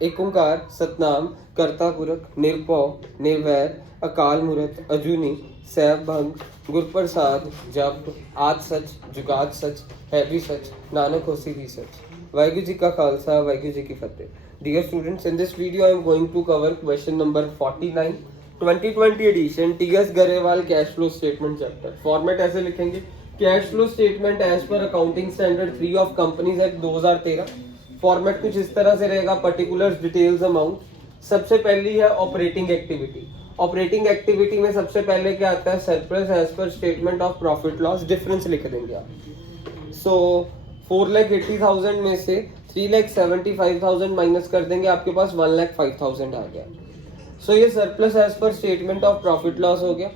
एक ओंकार सतनाम करता पुरख निरभौ निर्वैर अकाल मूरत अजूनी सैभ भंग गुरप्रसाद जप आद सच जुगाद सच है भी सच नानक होसी भी सच। वाहिगुरु जी का खालसा वाहिगुरु जी की फतेह। Dear students, in this video I am going to cover question number 49 2020 edition TS Grewal cash flow statement chapter. Format ऐसे लिखेंगे cash flow statement as per accounting standard 3 of companies act 2013। Format कुछ इस तरह से रहेगा, पर्टिकुलर्स डिटेल्स अमाउंट। सबसे पहली है ऑपरेटिंग एक्टिविटी। ऑपरेटिंग एक्टिविटी में सबसे पहले क्या आता है, surplus as per statement of profit loss difference लिख देंगे आप। सो 4,80,000 में से 3,75,000 माइनस कर देंगे, आपके पास 1,05,000 आ गया। सो ये surplus as per statement of profit loss हो गया।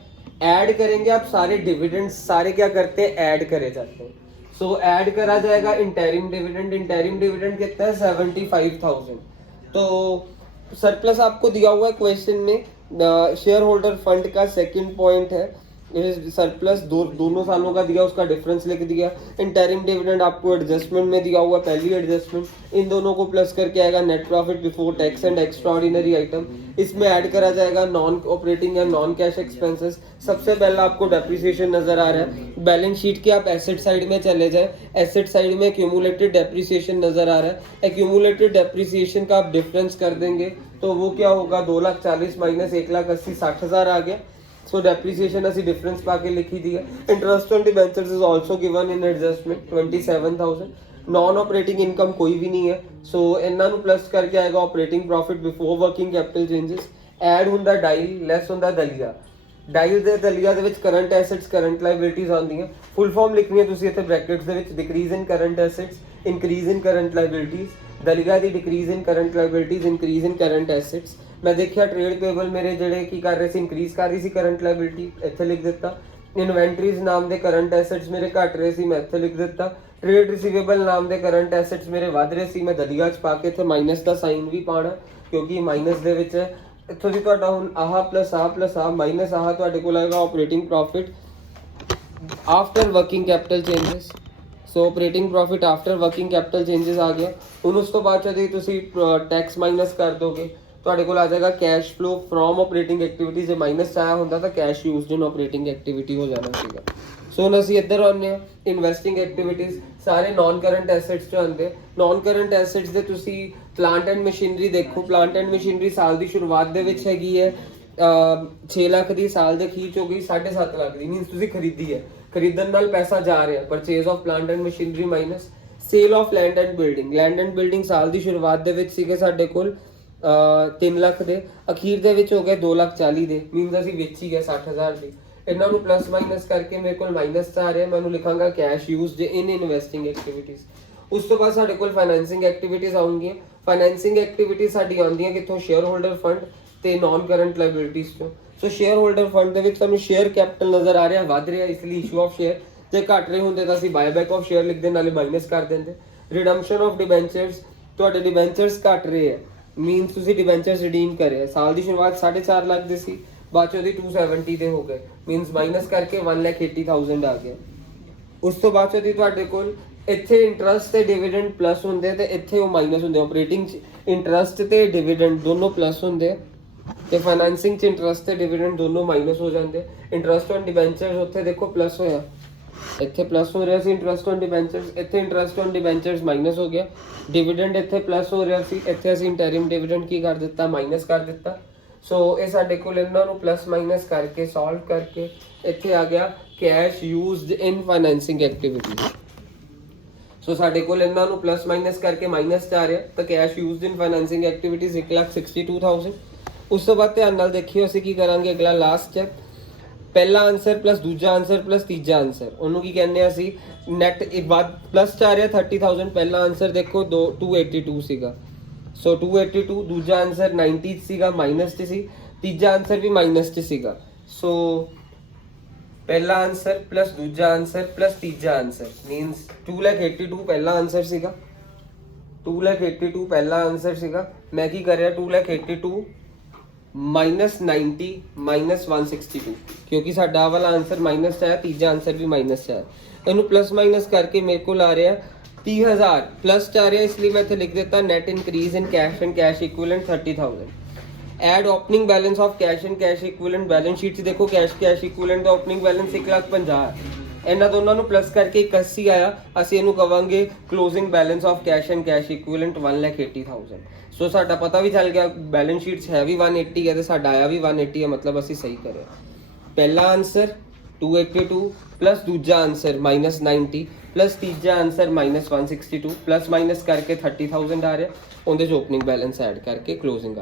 ऐड करेंगे आप सारे डिविडेंड, सारे क्या करते हैं, ऐड करे जाते हैं। सो ऐड करा जाएगा इंटरिम डिविडेंड। इंटरिम डिविडेंड कितना है, 75,000। तो सरप्लस आपको दिया हुआ है क्वेश्चन में, शेयर होल्डर फंड का सेकंड पॉइंट है सरप्लस दोनों सालों का दिया, उसका डिफरेंस लिख दिया। इंटरिम डिविडेंड आपको एडजस्टमेंट में दिया हुआ, पहली एडजस्टमेंट, इन दोनों को प्लस करके आएगा net profit before tax and extraordinary item. इसमें ऐड करा जाएगा नॉन ऑपरेटिंग या नॉन कैश एक्सपेंसेस। सबसे पहला आपको डेप्रिसिएशन नजर आ रहा है। बैलेंस शीट के आप एसेट साइड में चले जाए, एसेट साइड में एक्यूमुलेटेड डेप्रिसिएशन नजर आ रहा है। एक्यूमुलेटेड डेप्रिसिएशन का आप डिफरेंस कर देंगे तो वो क्या होगा, 2,40,000 माइनस 1,80,000 60,000 आ गया। सो डेप्रिसिएशन ਅਸੀਂ डिफरेंस पाके लिखी दी है। Interest on debentures is also given in adjustment 27,000। Non operating income कोई भी नहीं है, सो ਇਹਨਾਂ ਨੂੰ ਪਲੱਸ ਕਰਕੇ ਆਏਗਾ operating profit before working capital changes. Add ਹੁੰਦਾ ਡਾਈਲ ਲੈਸ ਹੁੰਦਾ ਦਲੀਆ। ਡਾਈਲ ਦੇ ਦਲੀਆ ਦੇ ਵਿੱਚ ਕਰੰਟ ਐਸੈਟਸ ਕਰੰਟ ਲਾਇਬਿਲਿਟੀਜ਼ ਆਉਂਦੀਆਂ। ਫੁੱਲ ਫਾਰਮ ਲਿਖਣੀ ਹੈ ਤੁਸੀਂ ਇੱਥੇ ਬ੍ਰੈਕਟਸ ਦੇ ਵਿੱਚ, ਡਿਕਰੀਜ਼ ਇਨ ਕਰੰਟ ਐਸੈਟਸ ਇੰਕਰੀਜ਼ ਇਨ ਕਰੰਟ ਲਾਇਬਿਲਿਟੀਜ਼। ਦਲੀਆ ਦੀ ਡਿਕਰੀਜ਼ ਇਨ ਕਰੰਟ ਲਾਇਬਿਲਿਟੀਜ਼ ਇੰਕਰੀਜ਼ ਇਨ ਕਰੰਟ ਐਸੈਟਸ। मैं देखा ट्रेड पेबल मेरे ਜਿਹੜੇ ਕੀ ਕਰ ਰਹੇ ਸੀ, ਇੰਕਰੀਜ਼ ਕਰ ਰਹੀ ਸੀ ਕਰੰਟ ਲਾਇਬਿਲਿਟੀ, ਇੱਥੇ ਲਿਖ ਦਿੱਤਾ। ਇਨਵੈਂਟਰੀਜ਼ ਨਾਮ ਦੇ ਕਰੰਟ ਐਸੈਟਸ ਮੇਰੇ ਘਟ ਰਹੇ ਸੀ, ਮੈਂ ਇੱਥੇ ਲਿਖ ਦਿੱਤਾ। ਟ੍ਰੇਡ ਰਿਸੀਵੇਬਲ ਨਾਮ ਦੇ ਕਰੰਟ ਐਸੈਟਸ ਮੇਰੇ ਵਧ ਰਹੇ ਸੀ, ਮੈਂ ਦਲੀਆ ਚ ਪਾ ਕੇ ਇੱਥੇ ਮਾਈਨਸ ਦਾ ਸਾਈਨ ਵੀ ਪਾਣਾ, ਕਿਉਂਕਿ ਮਾਈਨਸ ਦੇ ਵਿੱਚ ਇੱਥੋਂ ਦੀ ਤੁਹਾਡਾ ਹੁਣ ਆਹ ਪਲੱਸ ਆਹ ਮਾਈਨਸ ਆਹ ਤੁਹਾਡੇ ਕੋਲ ਆਏਗਾ operating profit after working capital changes. So operating profit after working capital changes ਆ ਗਿਆ। ਹੁਣ ਉਸ ਤੋਂ ਬਾਅਦ ਜਦੋਂ ਤੁਸੀਂ ਟੈਕਸ ਮਾਈਨਸ ਕਰ ਦੋਗੇ ਤੁਹਾਡੇ ਕੋਲ ਆ ਜਾਏਗਾ cash flow from operating activity. ਜੇ ਮਾਈਨਸ ਆਇਆ ਹੁੰਦਾ ਤਾਂ ਕੈਸ਼ ਯੂਜ਼ਡ ਇਨ ਆਪਰੇਟਿੰਗ ਐਕਟੀਵਿਟੀ ਹੋ ਜਾਣਾ ਸੀਗਾ। ਸੋ ਹੁਣ ਅਸੀਂ ਇੱਧਰ ਆਉਂਦੇ ਹਾਂ, ਇਨਵੈਸਟਿੰਗ ਐਕਟੀਵਿਟੀਜ਼ ਸਾਰੇ ਨਾਨ ਕਰੰਟ ਐਸੈਟਸ ਚ ਆਉਂਦੇ। ਨਾਨ ਕਰੰਟ ਐਸੈਟਸ ਦੇ ਤੁਸੀਂ ਪਲਾਂਟ ਐਂਡ ਮਸ਼ੀਨਰੀ ਦੇਖੋ। ਪਲਾਂਟ ਐਂਡ ਮਸ਼ੀਨਰੀ ਸਾਲ ਦੀ ਸ਼ੁਰੂਆਤ ਦੇ ਵਿੱਚ ਹੈਗੀ ਹੈ 6 ਲੱਖ ਦੀ, ਸਾਲ ਦੇ ਅਖੀਰ ਚ ਹੋ ਗਈ 7.5 ਲੱਖ ਦੀ। ਮੀਨਸ ਤੁਸੀਂ ਖਰੀਦੀ ਹੈ, ਖਰੀਦਣ ਨਾਲ ਪੈਸਾ ਜਾ ਰਿਹਾ। Purchase of plant and machinery minus sale of land and building. Land and building ਸਾਲ ਦੀ ਸ਼ੁਰੂਆਤ ਦੇ ਵਿੱਚ ਸੀਗੇ ਸਾਡੇ ਕੋਲ 3 ਲੱਖ ਦੇ, ਅਖੀਰ ਦੇ ਵਿੱਚ ਹੋ ਗਏ 2,40,000 ਦੇ। ਮੀਨਸ ਅਸੀਂ ਵੇਚੀ ਗਏ 60,000 ਦੀ। ਇਹਨਾਂ ਨੂੰ ਪਲੱਸ ਮਾਈਨਸ ਕਰਕੇ ਮੇਰੇ ਕੋਲ ਮਾਈਨਸ ਆ ਰਿਹਾ, ਮੈਂ ਉਹਨੂੰ ਲਿਖਾਂਗਾ ਕੈਸ਼ ਯੂਜ਼ਡ ਇਨ ਇਨਵੈਸਟਿੰਗ ਐਕਟੀਵਿਟੀਜ਼। ਉਸ ਤੋਂ ਬਾਅਦ ਸਾਡੇ ਕੋਲ ਫਾਈਨੈਂਸਿੰਗ ਐਕਟੀਵਿਟੀਜ਼ ਆਉਣਗੀਆਂ। ਫਾਈਨੈਂਸਿੰਗ ਐਕਟੀਵਿਟੀਜ਼ ਸਾਡੀ ਆਉਂਦੀਆਂ ਕਿੱਥੋਂ, ਸ਼ੇਅਰ ਹੋਲਡਰ ਫੰਡ ਤੇ ਨਾਨ ਕਰੰਟ ਲਾਇਬਿਲਿਟੀਜ਼ ਤੋਂ। ਸੋ ਸ਼ੇਅਰ ਹੋਲਡਰ ਫੰਡ ਦੇ ਵਿੱਚ ਤੁਹਾਨੂੰ ਸ਼ੇਅਰ ਕੈਪੀਟਲ ਨਜ਼ਰ ਆ ਰਿਹਾ ਵਧ ਰਿਹਾ, ਇਸ ਲਈ ਇਸ਼ੂ ਆਫ ਸ਼ੇਅਰ। ਜੇ ਘਟ ਰਹੇ ਹੁੰਦੇ ਤਾਂ ਅਸੀਂ ਬਾਇਬੈਕ ਆਫ ਸ਼ੇਅਰ ਲਿਖਦੇ, ਨਾਲੇ ਮਾਈਨਸ ਕਰ ਦਿੰਦੇ। ਰਿਡਮਪਸ਼ਨ ਆਫ ਡਿਬੈਂਚਰਸ, ਤੁਹਾਡੇ ਡਿਬੈਂਚਰਸ ਘਟ ਰਹੇ ਹੈ, ਮੀਨਸ ਤੁਸੀਂ ਡਿਬੈਂਚਰਸ ਰਿਡੀਮ ਕਰੇ। ਸਾਲ ਦੀ ਸ਼ੁਰੂਆਤ 4.5 ਲੱਖ ਦੇ ਸੀ, ਬਾਅਦ ਚ ਉਹਦੀ 270 ਦੇ ਹੋ ਗਏ, ਮੀਨਸ ਮਾਈਨਸ ਕਰਕੇ 1,80,000 ਆ ਗਿਆ। ਉਸ ਤੋਂ ਬਾਅਦ ਚ ਤੁਹਾਡੇ ਕੋਲ ਇੱਥੇ ਇੰਟਰਸਟ ਤੇ ਡਿਵੀਡੈਂਡ ਪਲੱਸ ਹੁੰਦੇ ਤੇ ਇੱਥੇ ਉਹ ਮਾਈਨਸ ਹੁੰਦੇ। ਆਪਰੇਟਿੰਗ ਇੰਟਰਸਟ ਤੇ ਡਿਵੀਡੈਂਡ ਦੋਨੋਂ ਪਲੱਸ ਹੁੰਦੇ ਤੇ ਫਾਈਨੈਂਸਿੰਗ ਚ ਇੰਟਰਸਟ ਤੇ ਡਿਵੀਡੈਂਡ ਦੋਨੋਂ ਮਾਈਨਸ ਹੋ ਜਾਂਦੇ। ਇੰਟਰਸਟ ਔਨ ਡਿਬੈਂਚਰਸ ਉੱਥੇ ਦੇਖੋ ਪਲੱਸ ਹੋਇਆ, ਇੱਥੇ ਪਲੱਸ ਹੋ ਰਿਹਾ ਸੀ ਇੰਟਰਸਟ ਔਨ ਡਿਬੈਂਚਰਸ, ਇੱਥੇ ਇੰਟਰਸਟ ਔਨ ਡਿਬੈਂਚਰਸ ਮਾਈਨਸ ਹੋ ਗਿਆ। ਡਿਵੀਡੈਂਡ ਇੱਥੇ ਪਲੱਸ ਹੋ ਰਿਹਾ ਸੀ, ਇੱਥੇ ਅਸੀਂ ਇੰਟਰਿਮ ਡਿਵੀਡੈਂਡ ਕੀ ਕਰ ਦਿੱਤਾ, ਮਾਈਨਸ ਕਰ ਦਿੱਤਾ। ਸੋ ਇਹ ਸਾਡੇ ਕੋਲ ਇਹਨਾਂ ਨੂੰ ਪਲੱਸ ਮਾਈਨਸ ਕਰਕੇ ਸੋਲਵ ਕਰਕੇ ਇੱਥੇ ਆ ਗਿਆ ਕੈਸ਼ ਯੂਜ਼ਡ ਇਨ ਫਾਈਨੈਂਸਿੰਗ ਐਕਟੀਵਿਟੀਜ਼। ਸੋ ਸਾਡੇ ਕੋਲ ਇਹਨਾਂ ਨੂੰ ਪਲੱਸ ਮਾਈਨਸ ਕਰਕੇ ਮਾਈਨਸ ਆ ਰਿਹਾ, ਤਾਂ ਕੈਸ਼ ਯੂਜ਼ਡ ਇਨ ਫਾਈਨੈਂਸਿੰਗ ਐਕਟੀਵਿਟੀਜ਼ 1,62,000। ਉਸ ਤੋਂ ਬਾਅਦ ਧਿਆਨ ਨਾਲ ਦੇਖਿਓ ਅਸੀਂ ਕੀ ਕਰਾਂਗੇ। ਅਗਲਾ ਲਾਸਟ ਸਟੈਪ, ਪਹਿਲਾ ਆਨਸਰ ਪਲੱਸ ਦੂਜਾ ਆਨਸਰ ਪਲੱਸ ਤੀਜਾ ਆਨਸਰ, ਉਹਨੂੰ ਕੀ ਕਹਿੰਦੇ ਆ ਅਸੀਂ, ਨੈਟ ਬਾਅਦ ਪਲੱਸ ਚ ਆ ਰਿਹਾ 30,000। ਪਹਿਲਾ ਆਨਸਰ ਦੇਖੋ 282 ਸੀਗਾ, ਸੋ 282। ਦੂਜਾ ਆਨਸਰ 90 ਸੀਗਾ, ਮਾਈਨਸ ਚ ਸੀ। ਤੀਜਾ ਆਨਸਰ ਵੀ ਮਾਈਨਸ ਚ ਸੀਗਾ। ਸੋ ਪਹਿਲਾ ਆਨਸਰ ਪਲੱਸ ਦੂਜਾ ਆਨਸਰ ਪਲੱਸ ਤੀਜਾ ਆਨਸਰ ਮੀਨਸ 2,82 ਪਹਿਲਾ ਆਨਸਰ ਸੀਗਾ, 2,82 ਪਹਿਲਾ ਆਨਸਰ ਸੀਗਾ। ਮੈਂ ਕੀ ਕਰ ਰਿਹਾ, 2,82 ਮਾਈਨਸ 90 ਮਾਈਨਸ 162, ਕਿਉਂਕਿ ਸਾਡਾ ਵਾਲਾ ਆਨਸਰ ਮਾਈਨਸ ਚ ਆਇਆ, ਤੀਜਾ ਆਨਸਰ ਵੀ ਮਾਈਨਸ ਚ ਆਇਆ। ਇਹਨੂੰ ਪਲੱਸ ਮਾਈਨਸ ਕਰਕੇ ਮੇਰੇ ਕੋਲ ਆ ਰਿਹਾ 30,000 प्लस च आ रहा है, इसलिए मैं इत्थे लिख देता net increase in cash and cash equivalent 30,000। Add opening balance of cash and cash equivalent, balance sheet 'ਚ देखो कैश इक्विवेलेंट ਦਾ ਓਪਨਿੰਗ ਬੈਲੈਂਸ 1,50,000 ਇਹਨਾਂ ਦੋਨਾਂ ਨੂੰ ਪਲੱਸ ਕਰਕੇ 81 ਆਇਆ। ਅਸੀਂ ਇਹਨੂੰ ਕਵਾਂਗੇ closing balance of cash and cash equivalent 1,80,000। ਸੋ ਸਾਡਾ ਪਤਾ ਵੀ ਚੱਲ ਗਿਆ ਬੈਲੈਂਸ ਸ਼ੀਟ 'ਚ ਹੈ ਵੀ 180 ਹੈ ਤੇ ਸਾਡਾ ਆਇਆ ਵੀ 180 ਹੈ, ਮਤਲਬ ਅਸੀਂ ਸਹੀ ਕਰਿਆ। ਪਹਿਲਾ ਆਨਸਰ 282 प्लस दूजा आंसर -90 प्लस तीजा आंसर -162 प्लस माइनस करके 30,000 आ रहा, उहदे च ओपनिंग बैलेंस ऐड करके क्लोजिंग आ